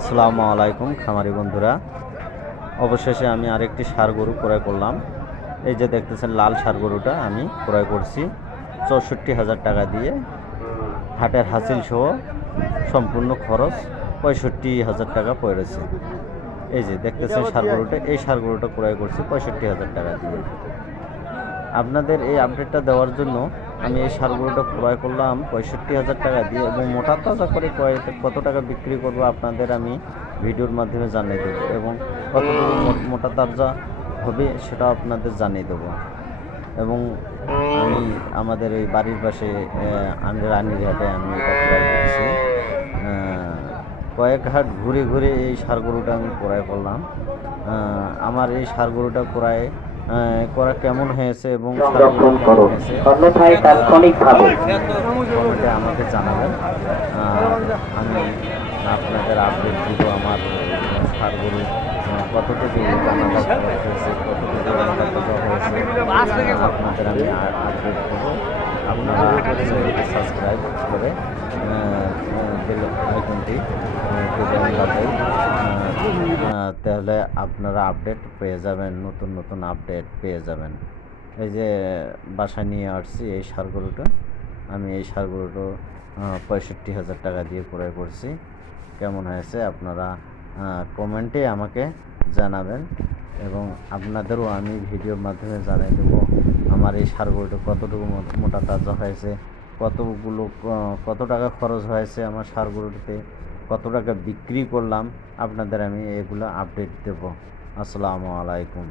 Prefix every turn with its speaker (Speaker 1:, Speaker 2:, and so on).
Speaker 1: আসসালামু আলাইকুম, খামারি বন্ধুরা। অবশেষে আমি আরেকটি সার গরু ক্রয় করলাম। এই যে দেখতেছেন, লাল সার গরুটা আমি ক্রয় করছি। চৌষট্টি হাজার টাকা দিয়ে হাটের হাসিল সহ সম্পূর্ণ খরচ পঁয়ষট্টি হাজার টাকা পড়েছে। এই যে দেখতেছেন সার গরুটা, এই সার গরুটা ক্রয় করছি পঁয়ষট্টি হাজার টাকা দিয়ে। আপনাদের এই আপডেটটা দেওয়ার জন্য আমি এই সারগুলোটা ক্রয় করলাম পঁয়ষট্টি হাজার টাকা দিয়ে এবং মোটা তাজা করে কত টাকা বিক্রি করব আপনাদের আমি ভিডিওর মাধ্যমে জানিয়ে দেবো এবং কতটুকু মোটা তাজা হবে সেটা আপনাদের জানিয়ে দেবো। এবং আমি আমাদের এই বাড়ির পাশে রানীঘাটে আমি এটা ক্রয় করছি। কয়েক হাট ঘুরে ঘুরে এই সার গরুটা আমি ক্রয় করলাম। আমার এই সার গরুটা ক্রয় করা কেমন হয়েছে এবং
Speaker 2: সংরক্ষণ করো। অন্যথায় তাৎক্ষণিকভাবে।
Speaker 1: আমাকে জানাবেন। আমি আপনাদের আপডেট দিব আমার সার গরু আহ, কতটুকু হয়েছে আপনাদের আমি আপডেট দেবো। আপনারা সাবস্ক্রাইব করে বেল আইকনটি তাহলে আপনারা আপডেট পেয়ে যাবেন, নতুন নতুন আপডেট পেয়ে যাবেন। এই যে বাসা নিয়ে আসছি এই সার গরুটা আমি এই সার গরুটা পঁয়ষট্টি হাজার টাকা দিয়ে ক্রয় করছি। কেমন হয়েছে আপনারা কমেন্টে আমাকে জানাবেন এবং আপনাদেরও আমি ভিডিওর মাধ্যমে জানিয়ে দেবো আমার এই সার গরুটা কতটুকু মোটা তাজা হয়েছে, কতগুলো কত টাকা খরচ হয়েছে আমার সার গরুটাতে কত টাকা বিক্রি করলাম আপনাদের আমি এগুলো আপডেট দেবো। আসসালামু আলাইকুম।